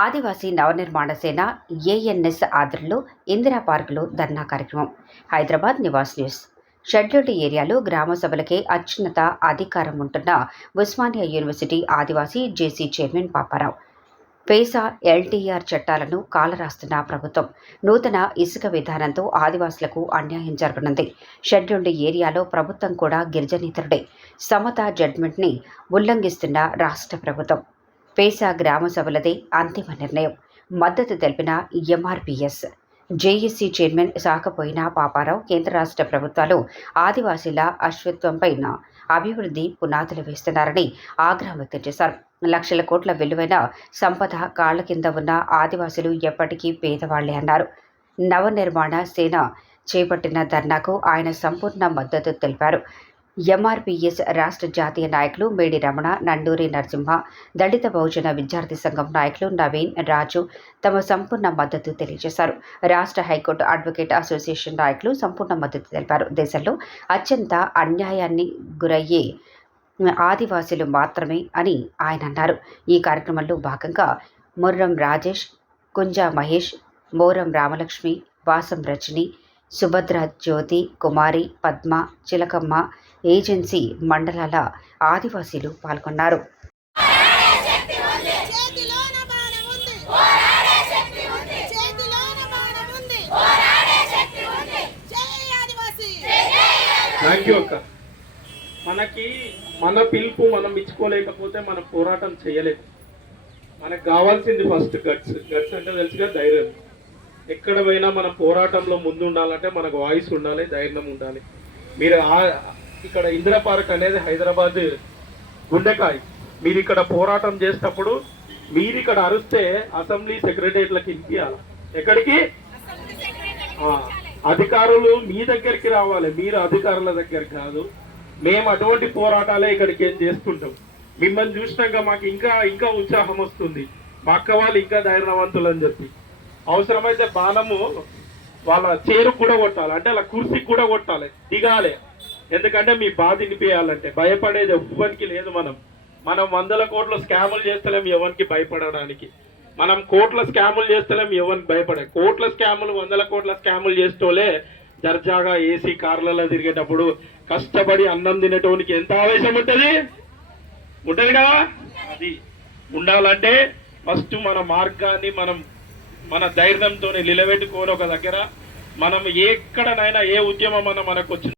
ఆదివాసీ నవనిర్మాణ సేన ఏఎన్ఎస్ ఆధ్వర్యంలో ఇందిరా పార్కులో ధర్నా కార్యక్రమం. హైదరాబాద్ నివాస్ న్యూస్. షెడ్యూల్డ్ ఏరియాలో గ్రామ సభలకే అత్యున్నత అధికారం ఉంటున్న ఉస్మానియా యూనివర్సిటీ ఆదివాసీ జేసీ చైర్మన్ పాపారావు పేసా ఎల్టీఆర్ చట్టాలను కాలరాస్తున్న ప్రభుత్వం నూతన ఇసుక విధానంతో ఆదివాసులకు అన్యాయం జరగనుంది. షెడ్యూల్డ్ ఏరియాలో ప్రభుత్వం కూడా గిరిజనేతరుడే. సమతా జడ్మెంట్ని ఉల్లంఘిస్తున్న రాష్ట్ర ప్రభుత్వం. పేసా గ్రామ సభలదే అంతిమ నిర్ణయం. మద్దతు తెలిపిన ఎంఆర్పీఎస్ జేఏసీ చైర్మన్ సాకపోయిన పాపారావు కేంద్ర రాష్ట్ర ప్రభుత్వాలు ఆదివాసీల అశ్వత్వంపైన అభివృద్ధి పునాదులు వేస్తున్నారని ఆగ్రహం వ్యక్తం చేశారు. లక్షల కోట్ల విలువైన సంపద కాళ్ల కింద ఉన్న ఆదివాసులు ఎప్పటికీ పేదవాళ్లే అన్నారు. నవనిర్మాణ సేన చేపట్టిన ధర్నాకు ఆయన సంపూర్ణ మద్దతు తెలిపారు. ఎంఆర్పీఎస్ రాష్ట్ర జాతీయ నాయకులు మేడి రమణ, నండూరి నరసింహ, దళిత బహుజన విద్యార్థి సంఘం నాయకులు నవీన్, రాజు తమ సంపూర్ణ మద్దతు తెలియజేశారు. రాష్ట్ర హైకోర్టు అడ్వకేట్ అసోసియేషన్ నాయకులు సంపూర్ణ మద్దతు తెలిపారు. దేశంలో అత్యంత అన్యాయాన్ని గురయ్యే ఆదివాసీలు మాత్రమే అని ఆయన అన్నారు. ఈ కార్యక్రమంలో భాగంగా ముర్రం రాజేష్, కుంజా మహేష్, మోరం రామలక్ష్మి, వాసం రజని, సుభద్ర జ్యోతి, కుమారి, పద్మ, చిలకమ్మ ఏజెన్సీ మండలాల ఆదివాసీలు పాల్గొన్నారు. మనకి మన పిలుపు మనం ఇచ్చుకోలేకపోతే మనం పోరాటం చేయలేము. మనకు కావాల్సింది ఫస్ట్ గట్స్ అంటే తెలుసుగా ధైర్యం. ఎక్కడ పోయినా మన పోరాటంలో ముందు ఉండాలంటే మనకు వాయిస్ ఉండాలి, ధైర్యం ఉండాలి. మీరు ఇక్కడ ఇందిరా పార్క్ అనేది హైదరాబాద్ గుండెకాయ. మీరు ఇక్కడ పోరాటం చేసేటప్పుడు మీరు ఇక్కడ అరిస్తే అసెంబ్లీ సెక్రటరియట్లకి ఇంపియాలి. ఎక్కడికి? అధికారులు మీ దగ్గరికి రావాలి, మీరు అధికారుల దగ్గరికి కాదు. మేము అటువంటి పోరాటాలే ఇక్కడికి చేస్తుంటాం. మిమ్మల్ని చూసినాక మాకు ఇంకా ఇంకా ఉత్సాహం వస్తుంది. మా అక్క వాళ్ళు ఇంకా ధైర్యవంతులు అని చెప్పి అవసరమైతే బాణము వాళ్ళ చేరుకు కూడా కొట్టాలి, అంటే అలా కుర్చీకి కూడా కొట్టాలి, దిగాలి. ఎందుకంటే మీ బాధ వినిపించాలంటే భయపడేది ఎవ్వరికి లేదు. మనం 100 కోట్ల స్కాములు చేస్తలేం ఎవరికి భయపడడానికి. మనం కోట్ల స్కాములు చేస్తలేం ఎవరికి భయపడే. కోట్ల స్కాములు 100 కోట్ల స్కాములు చేస్తోలే దర్జాగా ఏసీ కార్లలో తిరిగేటప్పుడు కష్టపడి అన్నం తినేటోనికి ఎంత ఆవేశం ఉంటుంది కదా. అది ఉండాలంటే ఫస్ట్ మన మార్గాన్ని మన ధైర్యంతో నిలబెట్టుకొని ఒక దగ్గర మనం ఎక్కడనైనా ఏ ఉద్యమం మనకు వచ్చింది